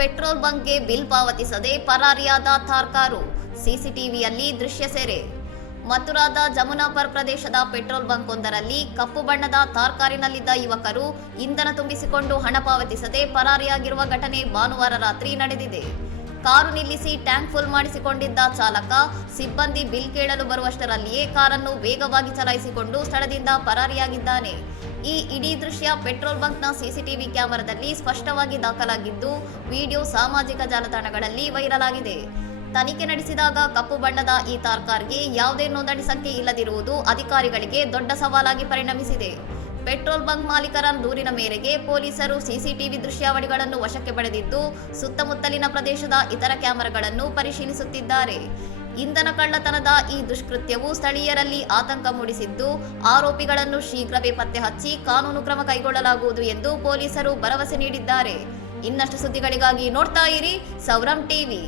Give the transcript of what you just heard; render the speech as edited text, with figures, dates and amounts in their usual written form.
Petrol ಬಂಕ್ಗೆ bill ಪಾವತಿಸದೆ ಪರಾರಿಯಾದ Thar car, ಸಿಸಿಟಿವಿಯಲ್ಲಿ ದೃಶ್ಯ ಸೆರೆ. ಮಥುರಾದ ಜಮುನಾಪರ್ ಪ್ರದೇಶದ ಪೆಟ್ರೋಲ್ ಬಂಕ್ ಒಂದರಲ್ಲಿ ಕಪ್ಪು ಬಣ್ಣದ ಥಾರ್ ಕಾರಿನಲ್ಲಿದ್ದ ಯುವಕರು ಇಂಧನ ತುಂಬಿಸಿಕೊಂಡು ಹಣ ಪಾವತಿಸದೆ ಪರಾರಿಯಾಗಿರುವ ಘಟನೆ ಭಾನುವಾರ ರಾತ್ರಿ ನಡೆದಿದೆ. ಕಾರು ನಿಲ್ಲಿಸಿ ಟ್ಯಾಂಕ್ ಫುಲ್ ಮಾಡಿಸಿಕೊಂಡಿದ್ದ ಚಾಲಕ ಸಿಬ್ಬಂದಿ ಬಿಲ್ ಕೇಳಲು ಬರುವಷ್ಟರಲ್ಲಿಯೇ ಕಾರನ್ನು ವೇಗವಾಗಿ ಚಲಾಯಿಸಿಕೊಂಡು ಸ್ಥಳದಿಂದ ಪರಾರಿಯಾಗಿದ್ದಾನೆ. ಈ ಇಡೀ ದೃಶ್ಯ ಪೆಟ್ರೋಲ್ ಬಂಕ್ನ ಸಿಸಿಟಿವಿ ಕ್ಯಾಮೆರಾದಲ್ಲಿ ಸ್ಪಷ್ಟವಾಗಿ ದಾಖಲಾಗಿದ್ದು, ವಿಡಿಯೋ ಸಾಮಾಜಿಕ ಜಾಲತಾಣಗಳಲ್ಲಿ ವೈರಲ್ ಆಗಿದೆ. ತನಿಖೆ ನಡೆಸಿದಾಗ ಕಪ್ಪು ಬಣ್ಣದ ಈ ಥಾರ್ ಕಾರ್ಗೆ ಯಾವುದೇ ನೋಂದಣಿ ಸಂಖ್ಯೆ ಇಲ್ಲದಿರುವುದು ಅಧಿಕಾರಿಗಳಿಗೆ ದೊಡ್ಡ ಸವಾಲಾಗಿ ಪರಿಣಮಿಸಿದೆ. ಪೆಟ್ರೋಲ್ ಬಂಕ್ ಮಾಲೀಕರ ದೂರಿನ ಮೇರೆಗೆ ಪೊಲೀಸರು ಸಿಸಿಟಿವಿ ದೃಶ್ಯಾವಳಿಗಳನ್ನು ವಶಕ್ಕೆ ಪಡೆದಿದ್ದು, ಸುತ್ತಮುತ್ತಲಿನ ಪ್ರದೇಶದ ಇತರ ಕ್ಯಾಮೆರಾಗಳನ್ನು ಪರಿಶೀಲಿಸುತ್ತಿದ್ದಾರೆ. ಇಂಧನ ಕಳ್ಳತನದ ಈ ದುಷ್ಕೃತ್ಯವು ಸ್ಥಳೀಯರಲ್ಲಿ ಆತಂಕ ಮೂಡಿಸಿದ್ದು, ಆರೋಪಿಗಳನ್ನು ಶೀಘ್ರವೇ ಪತ್ತೆ ಹಚ್ಚಿ ಕಾನೂನು ಕ್ರಮ ಕೈಗೊಳ್ಳಲಾಗುವುದು ಎಂದು ಪೊಲೀಸರು ಭರವಸೆ ನೀಡಿದ್ದಾರೆ. ಇನ್ನಷ್ಟು ಸುದ್ದಿಗಳಿಗಾಗಿ ನೋಡ್ತಾ ಇರಿ ಸೌರಂ ಟಿವಿ.